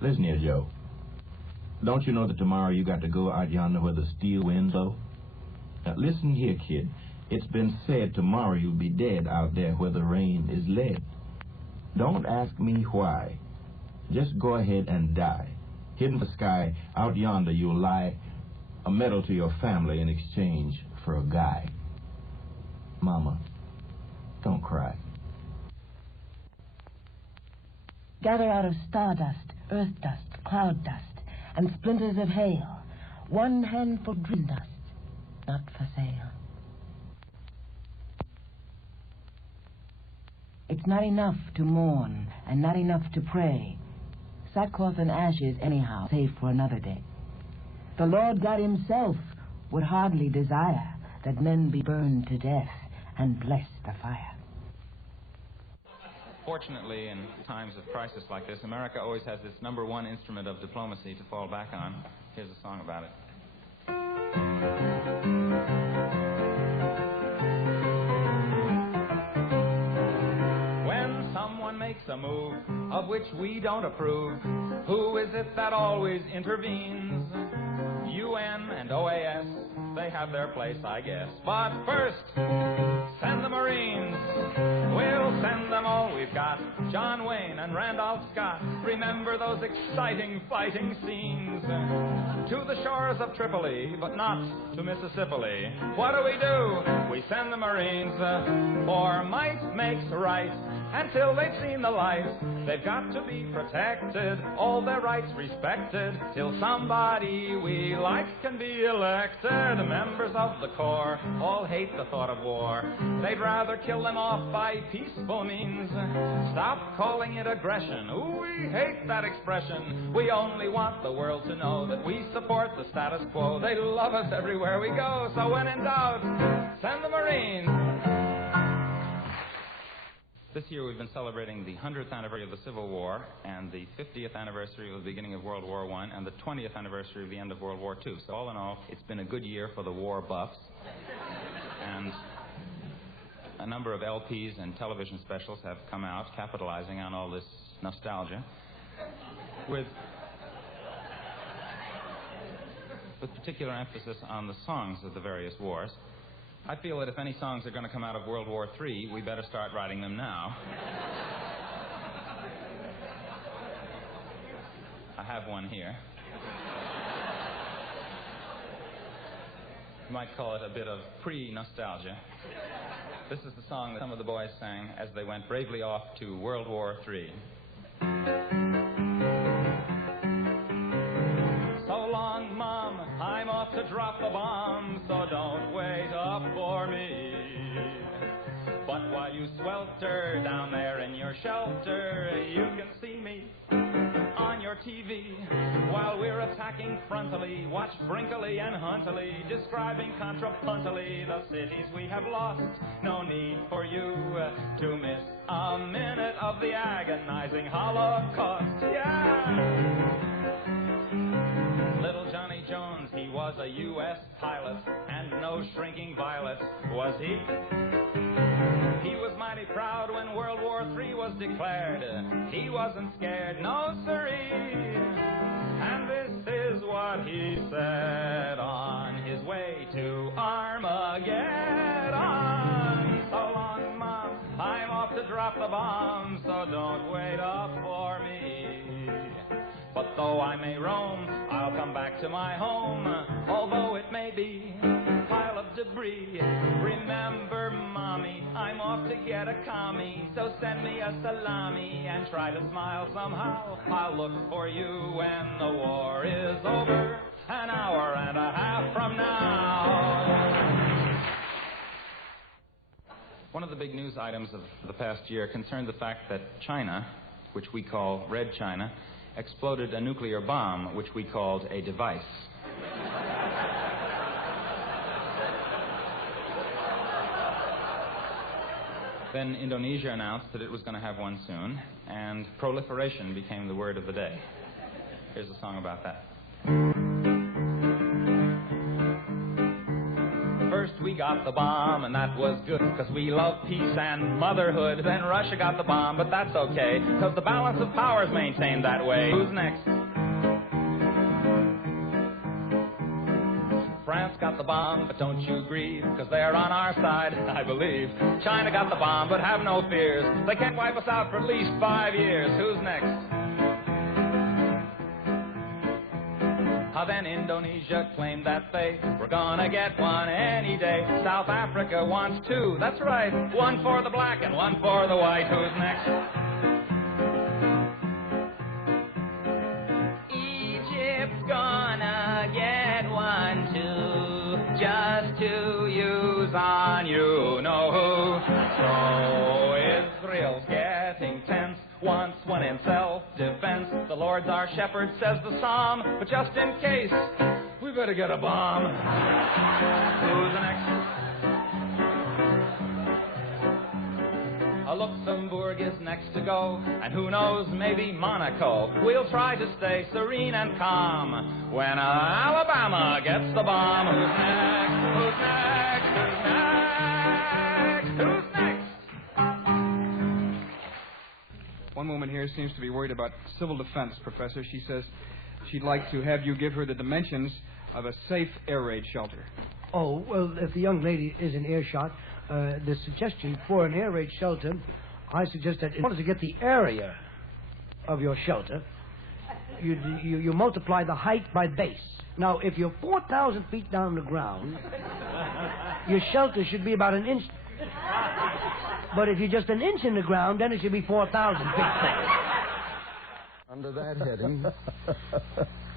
Listen here, Joe. Don't you know that tomorrow you got to go out yonder where the steel winds blow? Now, listen here, kid. It's been said tomorrow you'll be dead out there where the rain is lead. Don't ask me why. Just go ahead and die. Hid in the sky, out yonder you'll lie, a medal to your family in exchange for a guy. Mama, don't cry. Gather out of stardust, earth dust, cloud dust, and splinters of hail, one handful dream dust, not for sale. It's not enough to mourn and not enough to pray. Sackcloth and ashes anyhow, save for another day. The Lord God himself would hardly desire that men be burned to death and bless the fire. Fortunately, in times of crisis like this, America always has its number one instrument of diplomacy to fall back on. Here's a song about it. When someone makes a move of which we don't approve, who is it that always intervenes? UN and OAS, they have their place, I guess. But first, send the Marines. We'll send them all we've got. John Wayne and Randolph Scott. Remember those exciting fighting scenes. To the shores of Tripoli, but not to Mississippi. What do? We send the Marines. For might makes right. Until they've seen the light, they've got to be protected, all their rights respected, till somebody we like can be elected. Members of the Corps all hate the thought of war. They'd rather kill them off by peaceful means. Stop calling it aggression. Ooh, we hate that expression. We only want the world to know that we support the status quo. They love us everywhere we go, so when in doubt, send the Marines. This year we've been celebrating the 100th anniversary of the Civil War and the 50th anniversary of the beginning of World War I and the 20th anniversary of the end of World War II. So all in all, it's been a good year for the war buffs. And a number of LPs and television specials have come out capitalizing on all this nostalgia with particular emphasis on the songs of the various wars. I feel that if any songs are going to come out of World War III, we better start writing them now. I have one here. You might call it a bit of pre-nostalgia. This is the song that some of the boys sang as they went bravely off to World War III. I'm off to drop the bomb, so don't wait up for me. But while you swelter down there in your shelter, you can see me on your TV. While we're attacking frontally, watch Brinkley and Huntley describing contrapuntally the cities we have lost. No need for you to miss a minute of the agonizing Holocaust. Yeah! Little Johnny Jones, he was a U.S. pilot, and no shrinking violet was he. He was mighty proud when World War III was declared. He wasn't scared, no siree. And this is what he said on his way to Armageddon. So long, Mom, I'm off to drop the bomb, so don't wait up for me. But though I may roam, I'll come back to my home, although it may be a pile of debris. Remember, Mommy, I'm off to get a commie, so send me a salami and try to smile somehow. I'll look for you when the war is over, an hour and a half from now. One of the big news items of the past year concerned the fact that China, which we call Red China, exploded a nuclear bomb, which we called a device. Then Indonesia announced that it was going to have one soon, and proliferation became the word of the day. Here's a song about that. First we got the bomb, and that was good, 'cause we love peace and motherhood. Then Russia got the bomb, but that's okay, 'cause the balance of power is maintained that way. Who's next? France got the bomb, but don't you grieve, 'cause they're on our side, I believe. China got the bomb, but have no fears. They can't wipe us out for at least 5 years. Who's next? Then Indonesia claimed that they were gonna get one any day. South Africa wants 2, that's right. 1 for the black and 1 for the white. Who's next? Egypt's gonna get one too, just to use on you know who. So Israel's getting tense. Once when in self-defense, the Lord's our shepherd, says the psalm. But just in case, we better get a bomb. Who's the next? Luxembourg is next to go, and who knows, maybe Monaco. We'll try to stay serene and calm when Alabama gets the bomb. Who's next? Who's next? Who's next? Who's next? One woman here seems to be worried about civil defense, Professor. She says she'd like to have you give her the dimensions of a safe air raid shelter. Oh, well, if the young lady is in earshot, the suggestion for an air raid shelter, I suggest that in order to get the area of your shelter, you multiply the height by base. Now, if you're 4,000 feet down the ground, your shelter should be about an inch. But if you're just an inch in the ground, then it should be 4,000 feet thick. Under that heading,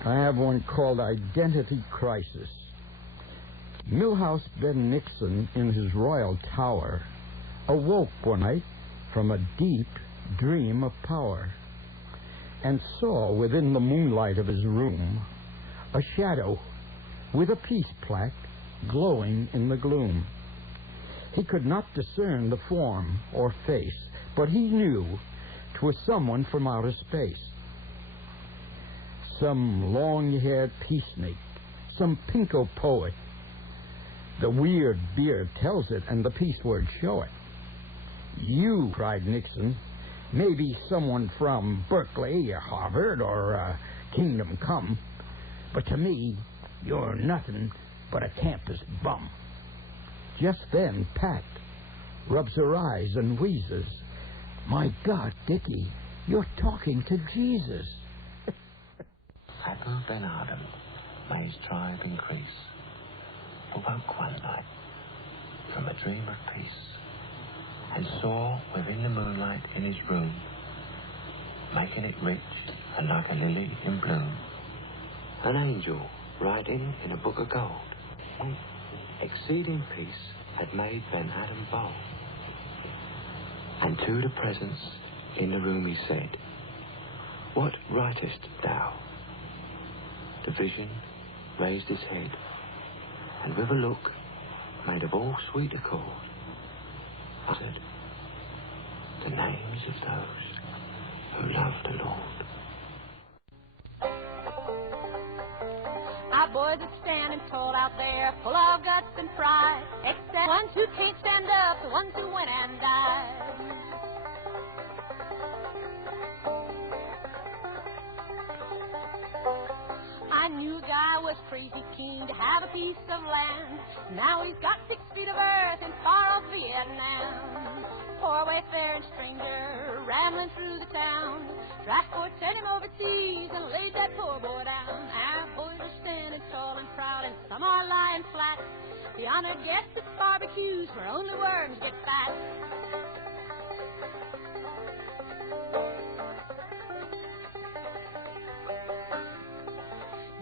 I have one called Identity Crisis. Milhouse Ben Nixon, in his royal tower, awoke one night from a deep dream of power and saw within the moonlight of his room a shadow with a peace plaque glowing in the gloom. He could not discern the form or face, but he knew 'twas someone from outer space. Some long-haired peacenik, some pinko poet. The weird beard tells it, and the peace words show it. You, cried Nixon, may be someone from Berkeley or Harvard or Kingdom Come, but to me, you're nothing but a campus bum. Just then, Pat rubs her eyes and wheezes. My God, Dickie, you're talking to Jesus. Admiral Ben Adam may his tribe increase, awoke one night from a dream of peace, and saw within the moonlight in his room, making it rich and like a lily in bloom, an angel writing in a book of gold. Exceeding peace had made Ben Adam bold, and to the presence in the room he said, What writest thou? The vision raised his head, and with a look made of all sweet accord, uttered the names of those who love the Lord. Our boys are standing tall out there, full of guts and pride, except ones who can't stand up, the ones who went and died. I knew a guy was crazy keen to have a piece of land. Now he's got 6 feet of earth in far off Vietnam. Poor wayfaring stranger rambling through the town. Transport sent him overseas and laid that poor boy down. Our boys are standing tall and proud, and some are lying flat. The honored guest at barbecues where only worms get fat.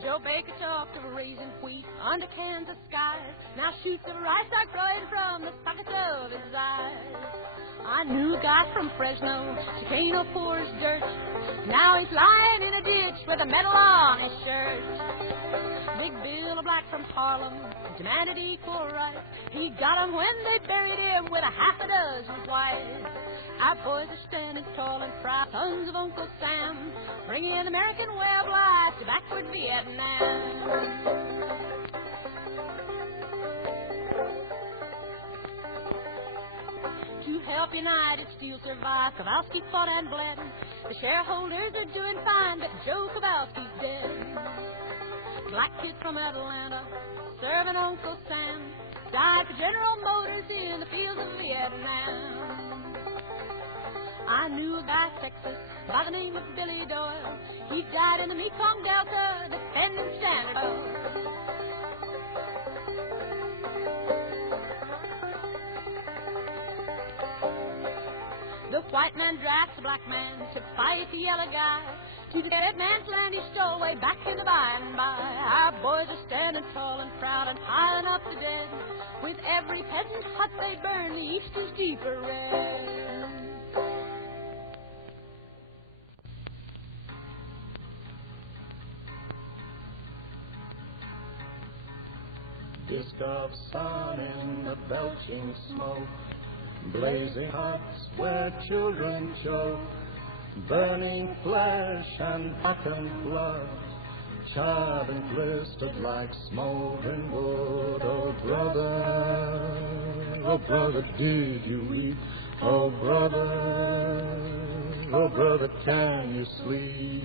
Joe Baker talked of raising wheat under Kansas skies. Now shoots of rice are growing from the sockets of his eyes. I knew a guy from Fresno, caine poor as dirt. Now he's lying in a ditch with a medal on his shirt. Big Bill, a black from Harlem, demanded equal rights. He got him when they buried him with a half a dozen whites. Our boys are standing tall and proud, sons of Uncle Sam, bringing an American way of life to backward Vietnam. help united still survive. Kowalski fought and bled. The shareholders are doing fine, but Joe Kowalski's dead. Black kid from Atlanta, serving Uncle Sam, died for General Motors in the fields of Vietnam. I knew a guy in Texas by the name of Billy Doyle. He died in the Mekong Delta defending Standard Oil. The white man drafts the black man to fight the yellow guy. To the dead man's land he stole way back in the by and by. Our boys are standing tall and proud and piling up the dead. With every peasant hut they burn, the east is deeper red. Disk of sun in the belching smoke, blazing huts where children choke, burning flesh and blackened blood, charred and blistered like smoldering wood. Oh brother, did you weep? Oh brother, can you sleep?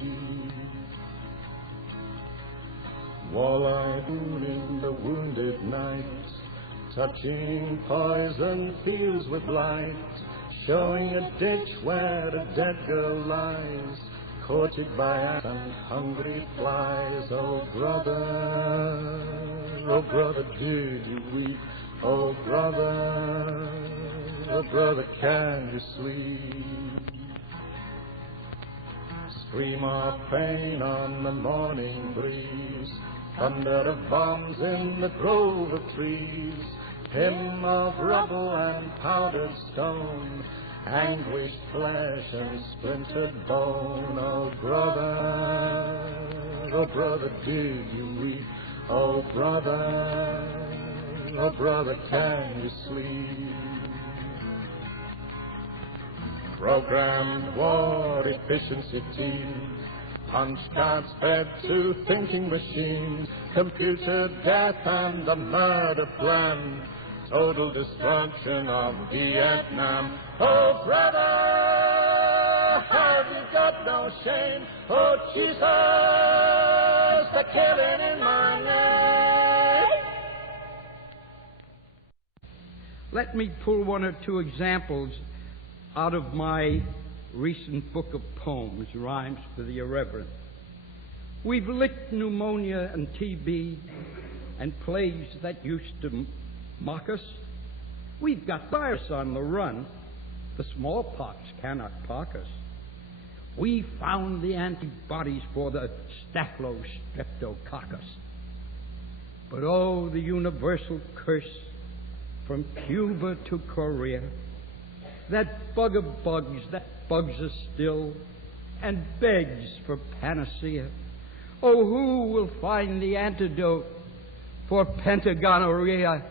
Walleye in the wounded night, touching poison fields with light, showing a ditch where a dead girl lies, courted by ants and hungry flies. Oh brother, did you weep? Oh brother, can you sleep? Scream of pain on the morning breeze, thunder of bombs in the grove of trees, hymn of rubble and powdered stone, anguished flesh and splintered bone. Oh brother, did you weep? Oh brother, can you sleep? Programmed war efficiency teams, punch cards fed to thinking machines, computer death and the murder plan, total destruction of Vietnam. Oh brother, have you got no shame? Oh Jesus, the killing in my name. Let me pull one or two examples out of my recent book of poems, Rhymes for the Irreverent. We've licked pneumonia and TB and plagues that used to mock us. We've got virus on the run. The smallpox cannot pock us. We found the antibodies for the staphylostreptococcus. But oh, the universal curse from Cuba to Korea, that bug of bugs that bugs us still and begs for panacea. Oh, who will find the antidote for pentagonorrhea?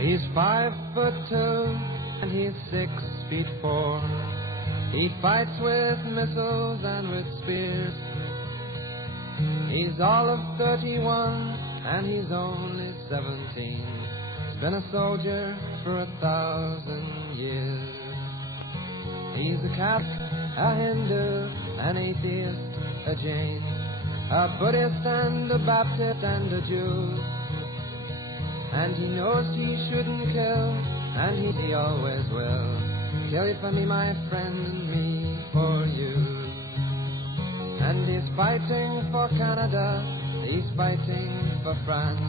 He's 5'2" and he's 6'4". He fights with missiles and with spears. He's all of 31 and he's only 17. He's been a soldier for 1,000 years. He's a Catholic, a Hindu, an atheist, a Jain, a Buddhist and a Baptist and a Jew. And he knows he shouldn't kill, and he always will. Kill you for me, my friend, and me for you. And he's fighting for Canada, he's fighting for France,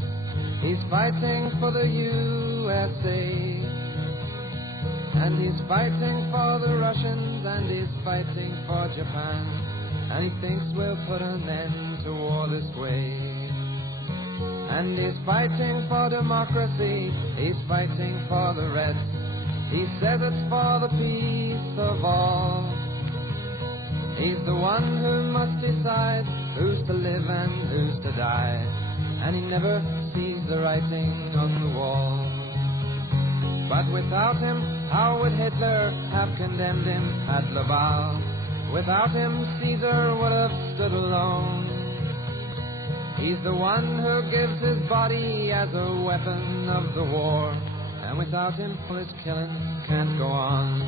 he's fighting for the USA. And he's fighting for the Russians, and he's fighting for Japan. And he thinks we'll put an end to war this way. And he's fighting for democracy, he's fighting for the Reds. He says it's for the peace of all. He's the one who must decide who's to live and who's to die. And he never sees the writing on the wall. But without him, how would Hitler have condemned him at Laval? Without him, Caesar would have stood alone. He's the one who gives his body as a weapon of the war, and without him, his killing can't go on.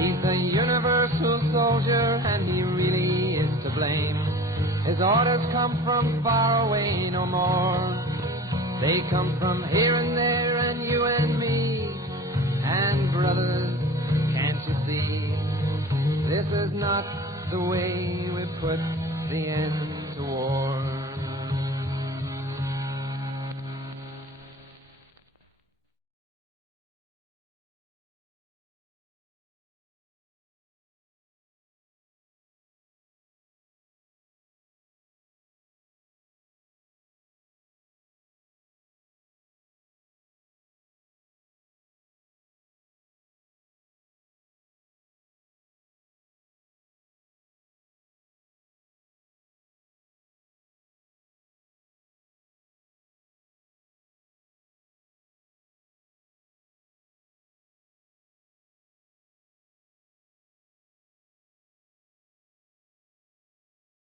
He's the universal soldier, and he really is to blame. His orders come from far away no more. They come from here and there, and you and me. And brothers, can't you see? This is not the way we put the end